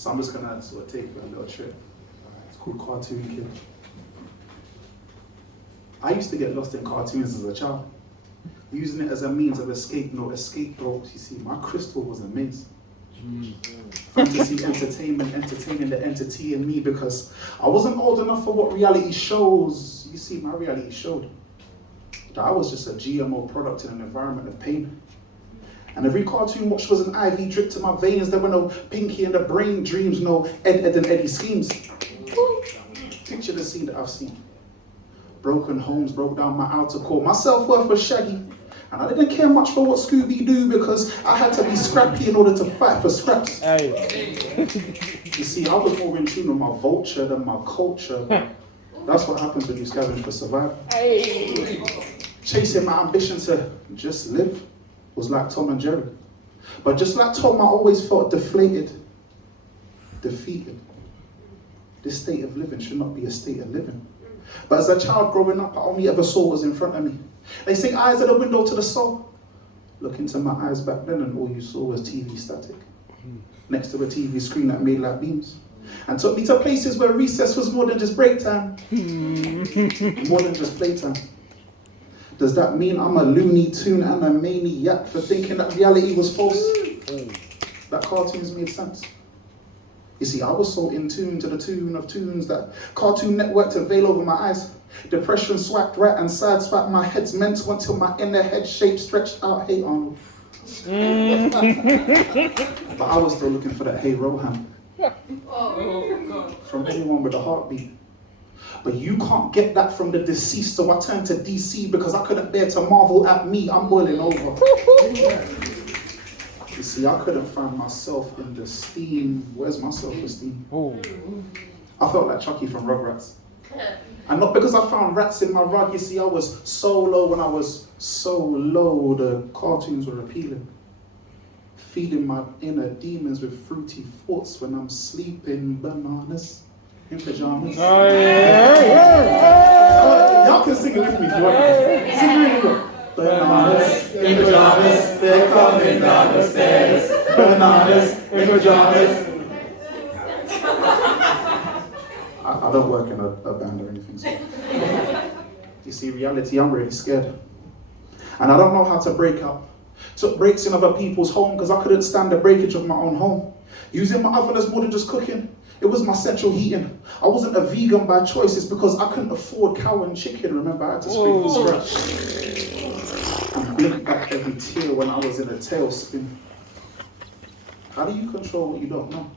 So I'm just gonna sort of take a little trip. It's called Cartoon Kid. I used to get lost in cartoons as a child, using it as a means of escape, no escape ropes. You see, my crystal was a maze. Fantasy entertainment, entertaining the entity in me, because I wasn't old enough for what reality shows. You see, my reality showed that I was just a GMO product in an environment of pain. And every cartoon watched was an IV drip to my veins. There were no Pinky and the Brain dreams, no Ed and Eddie schemes. Picture the scene that I've seen. Broken homes broke down my outer core. My self-worth was shaggy. And I didn't care much for what Scooby do, because I had to be scrappy in order to fight for scraps. You see, I was more in tune with my vulture than my culture. That's what happens when you scavenge for survival. Chasing my ambition to just live was like Tom and Jerry. But just like Tom, I always felt deflated, defeated. This state of living should not be a state of living. But as a child growing up, I only ever saw what was in front of me. They say eyes are the window to the soul. Look into my eyes back then and all you saw was TV static. Next to a TV screen that made like beams. And took me to places where recess was more than just break time. More than just playtime. Does that mean I'm a Looney Tune and a maniac for thinking that reality was false? That cartoons made sense. You see, I was so in tune to the tune of tunes that Cartoon Network to veil over my eyes. Depression swiped right and side swiped my head's mental until my inner head shape stretched out. Hey Arnold. But I was still looking for that Hey Rohan. From anyone with a heartbeat. But you can't get that from the deceased, so I turned to DC because I couldn't bear to marvel at me. I'm boiling over. You see, I couldn't find myself in the steam. Where's my self-esteem? I felt like Chucky from Rugrats. And not because I found rats in my rug. You see, I was so low when I was so low. The cartoons were appealing. Feeding my inner demons with fruity thoughts when I'm sleeping. Bananas in pajamas. Oh, yeah. Y'all can sing it with me if you want. Sing it really well. Bananas in pajamas, they're coming down the stairs. Bananas in pajamas. I don't work in a band or anything, so. You see, reality, I'm really scared. And I don't know how to break up. Took breaks in other people's home because I couldn't stand the breakage of my own home. Using my oven as more than just cooking. It was my central heating. I wasn't a vegan by choice, it's because I couldn't afford cow and chicken. Remember, I had to scrape from scratch. And blink back every tear when I was in a tailspin. How do you control what you don't know?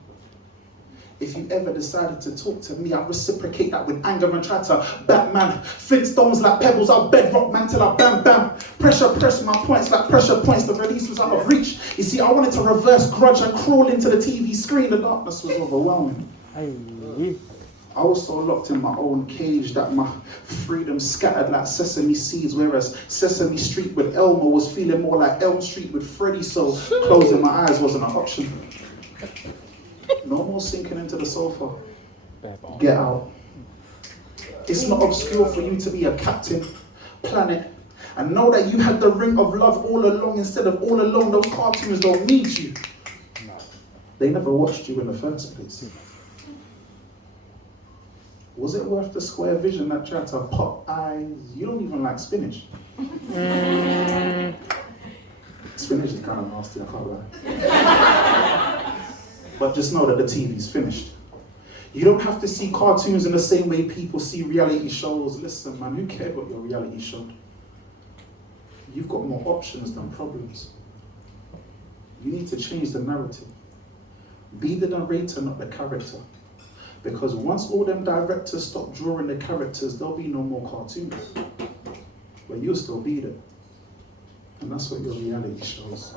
If you ever decided to talk to me, I'd reciprocate that with anger and try to Batman. Flintstones like pebbles, I'll bedrock man till I bam bam. Pressure press my points like pressure points, the release was out of reach. You see, I wanted to reverse grudge and crawl into the TV screen, the darkness was overwhelming. I was so locked in my own cage that my freedom scattered like sesame seeds, whereas Sesame Street with Elmo was feeling more like Elm Street with Freddy, so closing my eyes wasn't an option. No more sinking into the sofa. Get out. It's not obscure for you to be a captain, planet, and know that you had the ring of love all along instead of all alone. Those cartoons don't need you. They never watched you in the first place. Was it worth the square vision that tried to pop eyes? You don't even like spinach. Spinach is kind of nasty, I can't lie. But just know that the TV's finished. You don't have to see cartoons in the same way people see reality shows. Listen, man, who cares what your reality showed? You've got more options than problems. You need to change the narrative. Be the narrator, not the character. Because once all them directors stop drawing the characters, there'll be no more cartoons. But you'll still be there. And that's what your reality shows.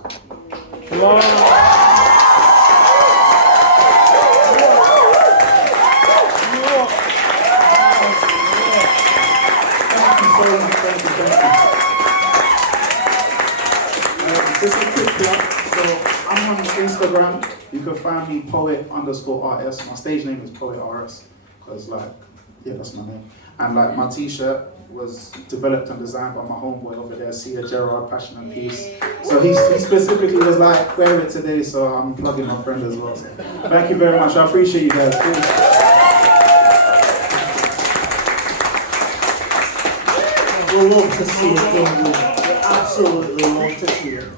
Just a quick plug. So I'm on Instagram. You can find me poet_RS. My stage name is poet RS. Because that's my name. And my t-shirt, was developed and designed by my homeboy over there, Sia Gerard, Passion and Peace. So he specifically was like, wear it today, so I'm plugging my friend as well. So thank you very much. I appreciate you guys. Cheers. We'll love to see it, don't we? We absolutely love to see it.